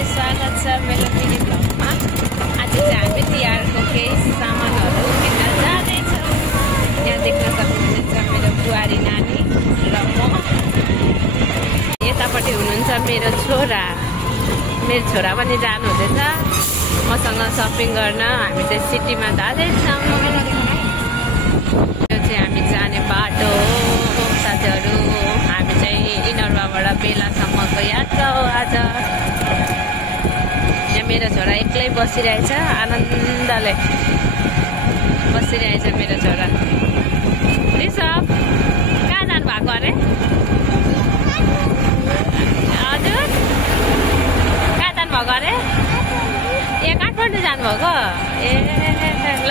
सबैलाई स्वागत छ मेरो मिनी ब्लगमा। आज चाहिँ हामी तिहारको केही सामानहरू किन्न जाँदैछौँ। यहाँ देख्न सक्नुहुन्छ मेरो बुहारी नानी र म। यतापट्टि हुनुहुन्छ मेरो छोरा पनि जानु हुँदैछ मसँग सपिङ गर्न। हामी चाहिँ सिटीमा जाँदैछौँ। यो चाहिँ हामी जाने बाटो हो साथीहरू। हामी चाहिँ इनरवाबाट बेलासम्मको यात्रा हो आज। यहाँ मेरो छोरा एक्लै बसिरहेछ, आनन्दले बसिरहेछ मेरो छोरा। ऋषभ कहाँ जानु भएको अरे? हजुर कहाँ जानुभएको अरे? ए काठमाडौँ जानुभएको? ए ल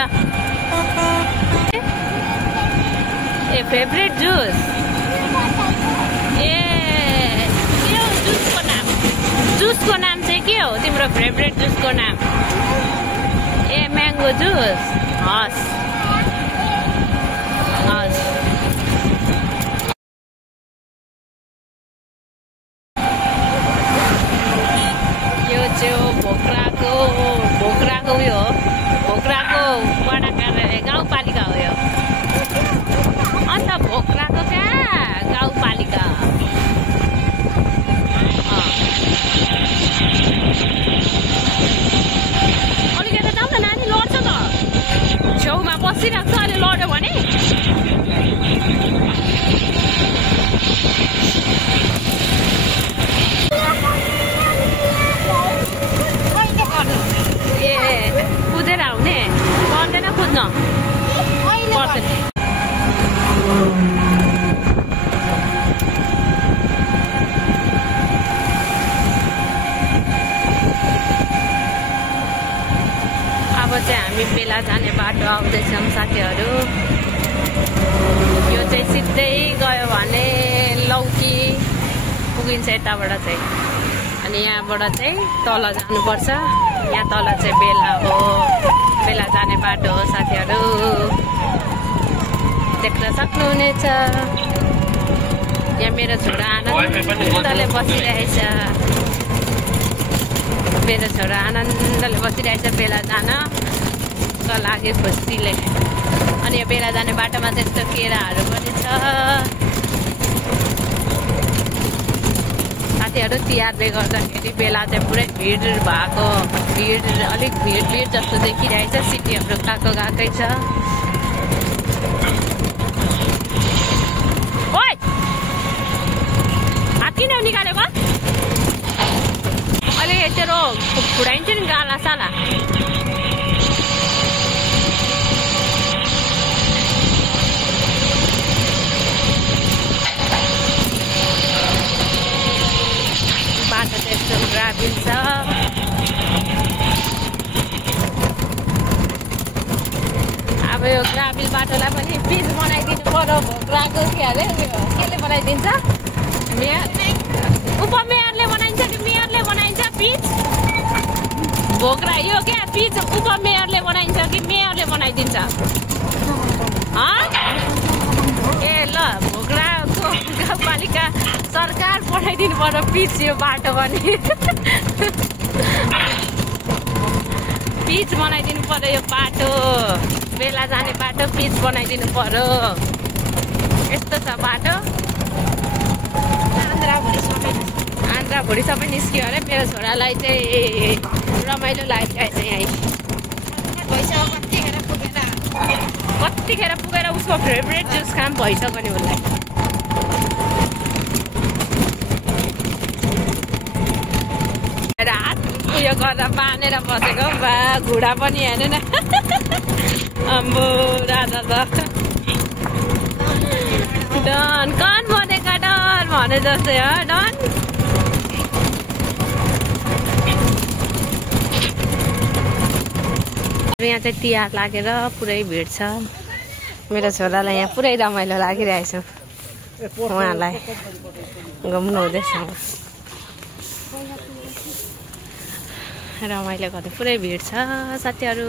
ए फेभरेट जुस जुसको नाम चाहिँ के हो तिम्रो फेभरेट जुसको नाम? ए म्याङ्गो जुस। हस् हस्। यो चाहिँ भोक्राको उयो हो, भोक्राको वडा गाउँपालिका हो यो। अन्त भोक्राको कहाँ गाउँपालिका? अलिकति जाउँ न नानी, लड्छ त। छेउमा बसिरहेको छ, अहिले लड्यो भने ए कुदेर आउने पर्दैन, कुद्न पर्दैन। अब चाहिँ हामी बेला जाने बाटो आउँदैछौँ साथीहरू। यो चाहिँ सिधै गयो भने लौकी पुगिन्छ यताबाट चाहिँ। अनि यहाँबाट चाहिँ तल जानुपर्छ। यहाँ तल चाहिँ बेला हो, बेला जाने बाटो हो साथीहरू। देख्न सक्नुहुनेछ। यहाँ मेरो छोरा आनन्दले बसिरहेछ। मेरो छोरा आनन्दले बसिरहेछ बेला जान लागि खुसीले। अनि यो बेला जाने बाटोमा त्यस्तो केराहरू पनि छ साथीहरू। तिहारले गर्दाखेरि बेला चाहिँ पुरै भिड भएको, अलिक भिड जस्तो देखिरहेछ। सिटीहरू गएकै छ। ओइ हात किन निकालेको? अहिले तेरो फुडाइन्छ नि गाला साला। बाटो चाहिँ यस्तो ग्राभिल छ। अब यो ग्राभिल बाटोलाई पनि पिच बनाइदिनु पर्यो। भोक्राको के अरे उयो केले बनाइदिन्छ? उपमेयरले बनाइन्छ कि मेयरले बनाइन्छ पिच? भोक्रा यो क्या पिच उपमेयरले बनाइन्छ कि मेयरले बनाइदिन्छ? ए ल भोक्राको गाउँपालिका सरकार बनाइदिनु पर्यो पिच यो बाटो पनि। पिच बनाइदिनु पर्यो यो बाटो। बेला जाने बाटो पिच बनाइदिनु पर्यो। यस्तो छ बाटो। आन्द्रा भुँडी सबै निस्क्यो अरे। मेरो छोरालाई चाहिँ रमाइलो लागिरहेछ यहीँ। कतिखेर पुगेर उसको फेभरेट जुस खाम भइसक्यो नि उसलाई। हात उयो गरेर बाँधेर बसेको बा घुँडा पनि हेरेन। अम्बो राजा त डन कन बनेका डन भने जस्तै हो डन। यहाँ चाहिँ तिहार लागेर पुरै भिड छ। मेरो छोरालाई यहाँ पुरै रमाइलो लागिरहेछ। उहाँलाई घुम्नु हुँदैछ। रमाइलो गर्दा पुरै भिड छ साथीहरू।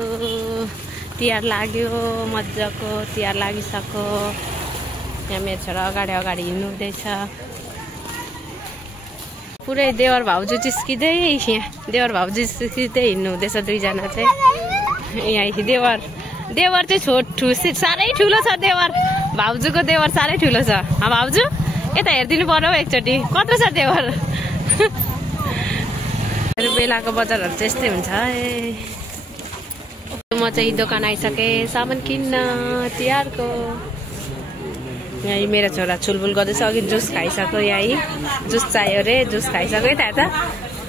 तिहार लाग्यो मजाको, तिहार लागिसक्यो। यहाँ मेरो छोरा अगाडि हिँड्नु हुँदैछ। पुरै देवर भाउजू जिस्किँदै यहाँ देवर भाउजू जिस्किँदै हिँड्नु हुँदैछ दुईजना चाहिँ यहाँ देवर चाहिँ साह्रै ठुलो छ देवर भाउजूको देवर साह्रै ठुलो छ भाउजू यता हेरिदिनु पर्यो एकचोटि कत्रो छ देवर बेलाको बजारहरू चाहिँ यस्तै हुन्छ म चाहिँ दोकान आइसकेँ सामान किन्न तिहारको यहाँ मेरो छोरा छुलबुल गर्दैछ अघि जुस खाइसक्यो यहाँ जुस चाहियो अरे जुस खाइसक्यो यता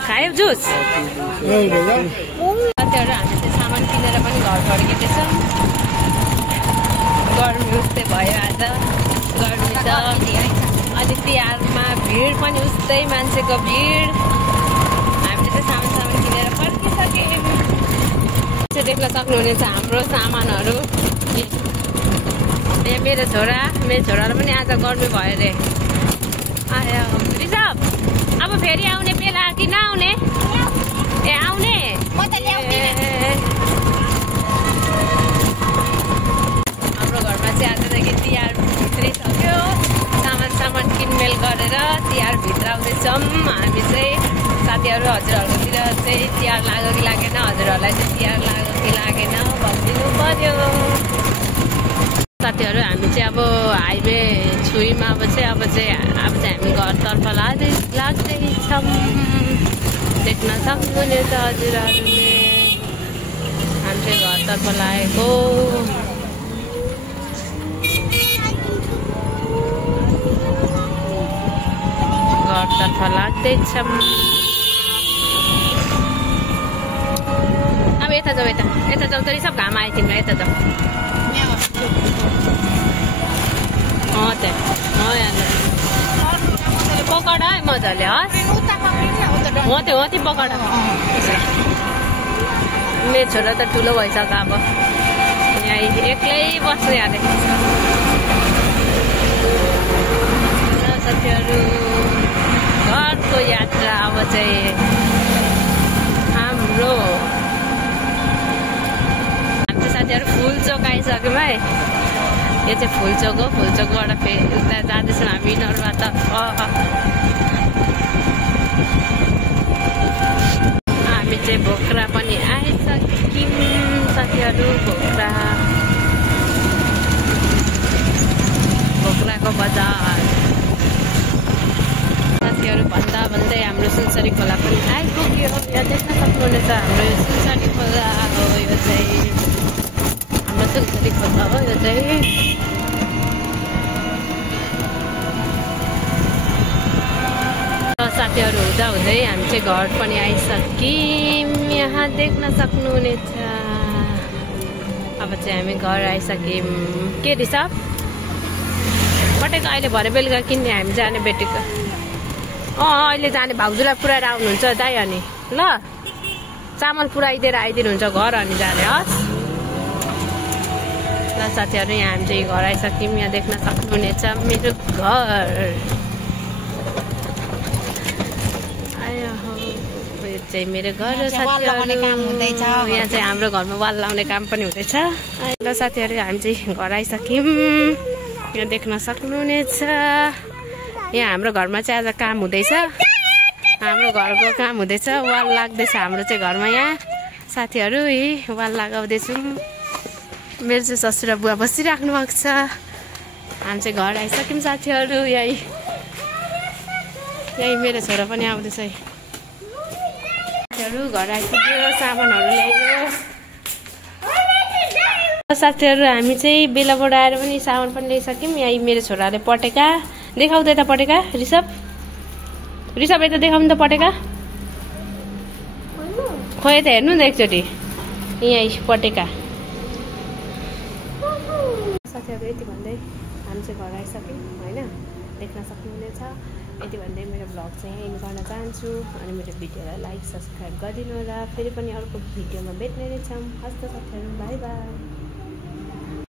खायो जुस साथीहरू हामी चाहिँ सामान किनेर पनि घर फर्किँदैछौँ गर्मी उस्तै भयो आज गर्मी छ अनि तिहारमा भिड पनि उस्तै मान्छेको भिड हामीले चाहिँ सामान किनेर फर्किसक्यौँ देख्न सक्नुहुनेछ हाम्रो सामानहरू यहाँ मेरो छोरालाई पनि आज गर्मी भयो अरे आयो रिजब अब फेरि आउने बेला कि नआउने ए आउने हाम्रो घरमा चाहिँ आजदेखि तिहार भित्रिसक्यो सामान किनमेल गरेर तिहार भित्र आउँदैछौँ हामी चाहिँ साथीहरू हजुरहरूकोतिर चाहिँ तिहार लाग्यो कि लागेन हजुरहरूलाई चाहिँ तिहार लाग्यो कि लागेन भनिदिनु पर्यो साथीहरू हामी चाहिँ अब हाइवे छुइमा अब चाहिँ हामी घरतर्फ लाग्दैछौँ देख्न सक्नुहुनेछ हजुरहरूले हामी चाहिँ घरतर्फ लागेको घरतर्फ लाग्दैछौँ अब यता जाउँ तरी सब घाम आयो तिम्रो यता जाउँ पकड है मजाले हस् हो त्यो पकड मेरो छोरा त ठुलो भइसक्यो अब यहाँ एक्लै बस्ने अरे साथीहरू घरको यात्रा अब चाहिँ हाम्रो साथीहरू फुलचोक आइसक्यौँ है यो चाहिँ फुलचोक हो फुलचोकबाट फेरि उता जाँदैछौँ हामी नर्वातर्फ हामी चाहिँ भोक्रा पनि आइसक्यौँ साथीहरू भोक्राको बजार साथीहरू भन्दै हाम्रो सुनसरी खोला पनि आइपुग्यो यहाँ देख्न सक्नुहुनेछ हाम्रो यो सुनसरी खोला हो यो चाहिँ हाम्रो सुनसरी खोला हो यो चाहिँ साथीहरू हुँदै हामी चाहिँ घर पनि आइसक्यौँ यहाँ देख्न सक्नुहुनेछ अब चाहिँ हामी घर आइसक्यौँ के रिसाब पटेको अहिले भरे बेलुका किन्ने हामी जाने बेटीको अहिले जाने भाउजूलाई पुऱ्याएर आउनुहुन्छ दाइ अनि ल चामल पुऱ्याइदिएर आइदिनुहुन्छ घर अनि जाने हस् ल साथीहरू यहाँ हामी चाहिँ घर आइसक्यौँ यहाँ देख्न सक्नुहुनेछ मेरो घर चाहिँ मेरो घर साथीहरू यहाँ चाहिँ हाम्रो घरमा वाल लाउने काम पनि हुँदैछ ल साथीहरू हामी चाहिँ घर आइसक्यौँ यहाँ देख्न सक्नुहुनेछ यहाँ हाम्रो घरमा चाहिँ आज काम हुँदैछ हाम्रो घरको काम हुँदैछ वाल लाग्दैछ हाम्रो चाहिँ घरमा यहाँ साथीहरू वाल लगाउँदैछौँ मेरो चाहिँ ससुरा बुवा बसिराख्नु भएको छ हामी चाहिँ घर आइसक्यौँ साथीहरू यही मेरो छोरा पनि आउँदैछ घर आइपुग्यो सामानहरू ल्यायो साथीहरू हामी चाहिँ बेलाबाट आएर पनि सामान पनि ल्याइसक्यौँ यही मेरो छोराले पटेका देखाउँदै त पटेका रिसब यता देखाउनु त पटेका खोइ त हेर्नु न एकचोटि यही पटेका साथीहरू यति भन्दै हामी चाहिँ घर आइसक्यौँ होइन देख्न सक्नुहुनेछ यति भन्दै मेरो भ्लग चाहिँ यहीँ गर्न चाहन्छु अनि मेरो भिडियोलाई लाइक सब्सक्राइब गरिदिनु र फेरि पनि अर्को भिडियोमा भेट्ने नै छौँ हस्त साथीहरू बाई बाई